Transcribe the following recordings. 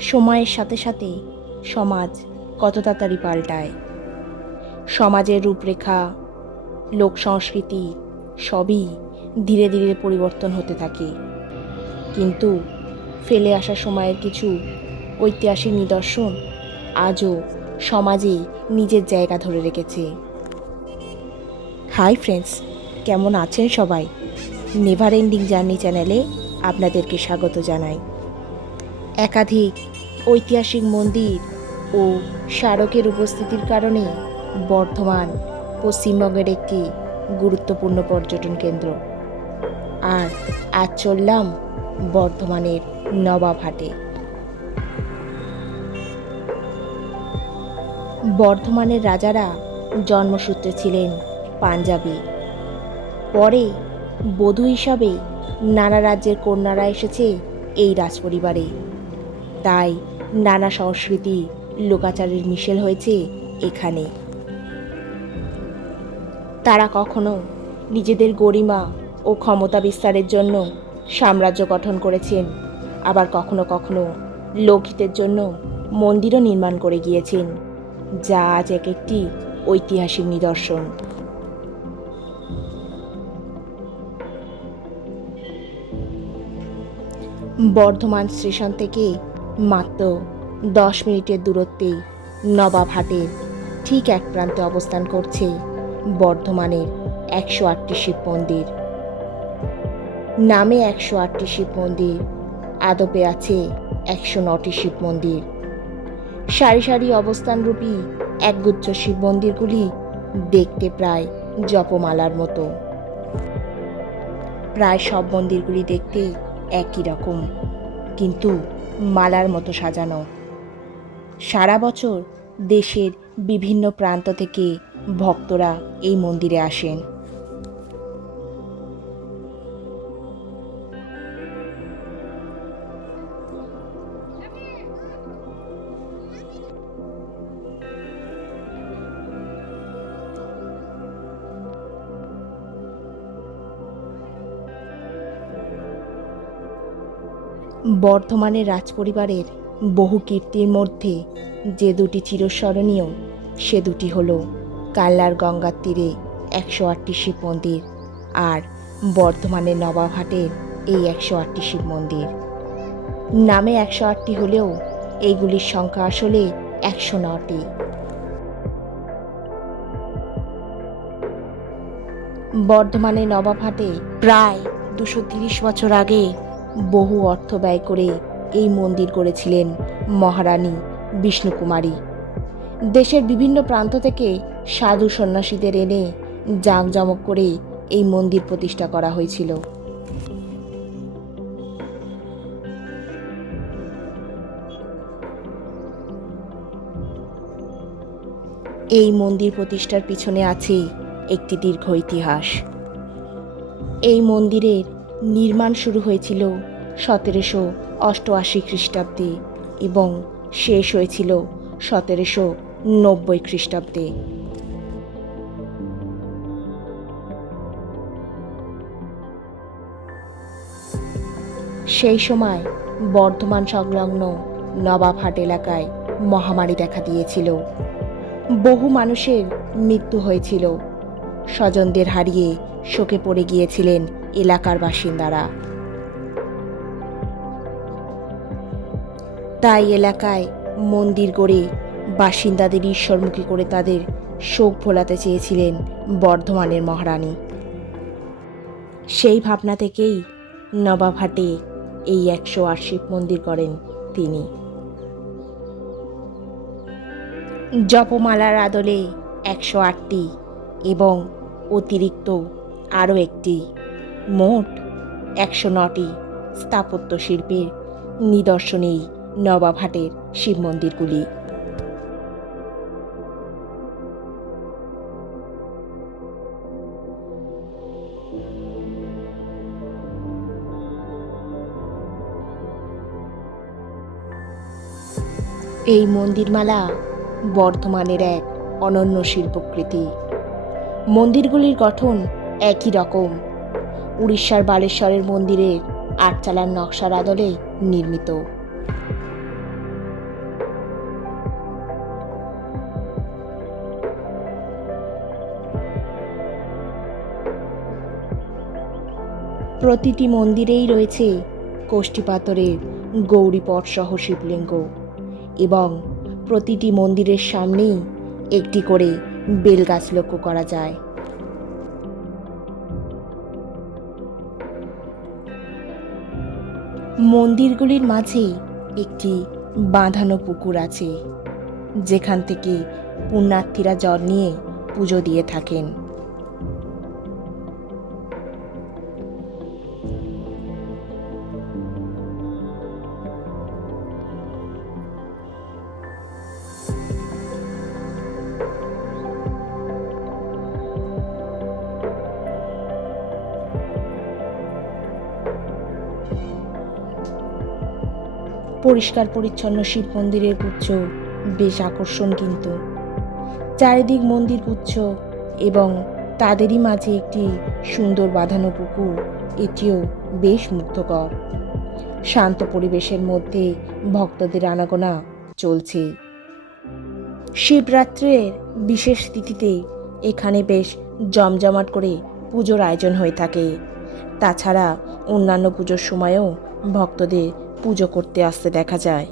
সময়ের সাথে সাথে সমাজ কত তাড়াতাড়ি পাল্টায়। সমাজের রূপরেখা লোক সংস্কৃতি সবই ধীরে ধীরে পরিবর্তন হতে থাকে। কিন্তু ফেলে আসা সময়ের কিছু ঐতিহাসিক নিদর্শন আজও সমাজে নিজের জায়গা ধরে রেখেছে। হাই ফ্রেন্ডস, কেমন আছেন সবাই? নেভার এন্ডিং জার্নি চ্যানেলে আপনাদেরকে স্বাগত জানাই। একাধিক ঐতিহাসিক মন্দির ও স্মারকের উপস্থিতির কারণে বর্ধমান পশ্চিমবঙ্গের একটি গুরুত্বপূর্ণ পর্যটন কেন্দ্র। আর আজ চললাম বর্ধমানের নবাবহাটে। বর্ধমানের রাজারা জন্মসূত্রে ছিলেন পাঞ্জাবি। পরে বধূ হিসাবে নানা রাজ্যের কন্যারা এসেছে এই রাজপরিবারে। তাই নানা সংস্কৃতি লোকাচারের মিশেল হয়েছে এখানে। তারা কখনো নিজেদের গরিমা ও ক্ষমতা বিস্তারের জন্য সাম্রাজ্য গঠন করেছেন, আবার কখনো কখনো লোকহিতের জন্য মন্দিরও নির্মাণ করে গিয়েছেন, যা আজ এক একটি ঐতিহাসিক নিদর্শন। বর্ধমান স্টেশন থেকে মাত্র দশ মিনিটের দূরত্বে নবাবহাটের ঠিক এক প্রান্তে অবস্থান করছে বর্ধমানের একশো আটটি শিব মন্দির। নামে একশো আটটি শিব মন্দির, আদপে আছে একশো নটি শিব মন্দির। সারি সারি অবস্থানরূপী একগুচ্ছ শিব মন্দিরগুলি দেখতে প্রায় জপমালার মতো। প্রায় সব মন্দিরগুলি দেখতে একই রকম। কিন্তু মালার মতো সাজানো। সারা বছর দেশের বিভিন্ন প্রান্ত থেকে ভক্তরা এই মন্দিরে আসেন। বর্ধমানের রাজপরিবারের বহু কীর্তির মধ্যে যে দুটি চিরস্মরণীয়, সে দুটি হল কাল্লার গঙ্গার তীরে একশো আটটি শিব মন্দির আর বর্ধমানের নবাবহাটের এই একশো আটটি শিব মন্দির। নামে একশো আটটি হলেও এইগুলির সংখ্যা আসলে একশো নটি। বর্ধমানের নবাবহাটে প্রায় দুশো তিরিশ বছর আগে বহু অর্থ ব্যয় করে এই মন্দির করেছিলেন মহারানী বিষ্ণুকুমারী। দেশের বিভিন্ন প্রান্ত থেকে সাধু সন্ন্যাসীদের এনে জাঁকজমক করে এই মন্দির প্রতিষ্ঠা করা হয়েছিল। এই মন্দির প্রতিষ্ঠার পিছনে আছে একটি দীর্ঘ ইতিহাস। এই মন্দিরের নির্মাণ শুরু হয়েছিল সতেরোশো অষ্টআশি খ্রিস্টাব্দে এবং শেষ হয়েছিল সতেরোশো নব্বই খ্রিস্টাব্দে। সেই সময় বর্ধমান সংলগ্ন নবাবহাট এলাকায় মহামারী দেখা দিয়েছিল। বহু মানুষের মৃত্যু হয়েছিল। স্বজনদের হারিয়ে শোকে পড়ে গিয়েছিলেন এলাকার বাসিন্দারা। তাই এলাকায় মন্দির গড়ে বাসিন্দাদের ঈশ্বরমুখী করে তাদের শোক ভোলাতে চেয়েছিলেন বর্ধমানের মহারানী। সেই ভাবনা থেকেই নবাবহাটে এই একশো আট শিব মন্দির করেন তিনি। জপমালার আদলে একশো আটটি এবং অতিরিক্ত আরও একটি মোট একশো নটি স্থাপত্য শিল্পের নিদর্শনেই নবাবহাটের শিব মন্দিরগুলি। এই মন্দিরমালা বর্ধমানের এক অনন্য শিল্পকৃতি। মন্দিরগুলির গঠন একই রকম। উড়িষ্যার বালেশ্বরের মন্দিরের আটচালার নকশার আদলে নির্মিত। প্রতিটি মন্দিরেই রয়েছে কোষ্ঠীপাথরের গৌরীপট সহ শিবলিঙ্গ এবং প্রতিটি মন্দিরের সামনেই একটি করে বেলগাছ লক্ষ্য করা যায়। মন্দিরগুলির মাঝে একটি বাঁধানো পুকুর আছে যেখান থেকে পুণ্যার্থীরা জল নিয়ে পুজো দিয়ে থাকেন। পরিষ্কার পরিচ্ছন্ন শিব মন্দিরের গুচ্ছ বেশ আকর্ষণ কিন্তু। চারিদিক মন্দির গুচ্ছ এবং তাদেরই মাঝে একটি সুন্দর বাঁধানো পুকুর, এটিও বেশ মুগ্ধকর। শান্ত পরিবেশের মধ্যে ভক্তদের আনাগোনা চলছে। শিবরাত্রের বিশেষ তিথিতে এখানে বেশ জমজমাট করে পুজোর আয়োজন হয়ে থাকে। তাছাড়া অন্যান্য পুজোর সময়ও ভক্তদের পুজো করতে আসতে দেখা যায়।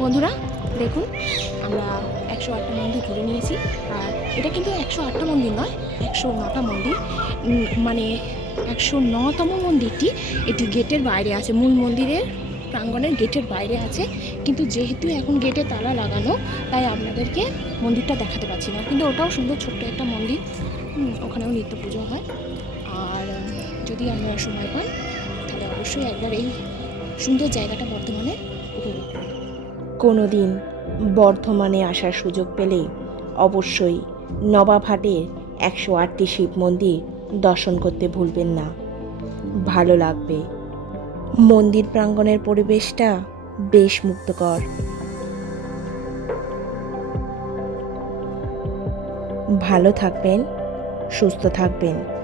বন্ধুরা, দেখুন, আমরা একশো আটটা মন্দির ঘুরে নিয়েছি। আর এটা কিন্তু একশো আটটা মন্দির নয়, একশো নটা মন্দির। মানে একশো নতম মন্দিরটি এটি গেটের বাইরে আছে, মূল মন্দিরের প্রাঙ্গণের গেটের বাইরে আছে। কিন্তু যেহেতু এখন গেটে তালা লাগানো, তাই আপনাদেরকে মন্দিরটা দেখাতে পারছি না। কিন্তু ওটাও সুন্দর ছোট্ট একটা মন্দির। ওখানেও নিত্য পুজো হয়। আর যদি আপনারা সময় পান, তাহলে অবশ্যই একবার এই সুন্দর জায়গাটা বর্তমানে উপভোগ করুন কোনো দিন বর্ধমানে আসার সুযোগ পেলে অবশ্যই নবাবহাটের একশো আটটি শিব মন্দির দর্শন করতে ভুলবেন না। ভালো লাগবে। মন্দির প্রাঙ্গণের পরিবেশটা বেশ মুক্তকর। ভালো থাকবেন, সুস্থ থাকবেন।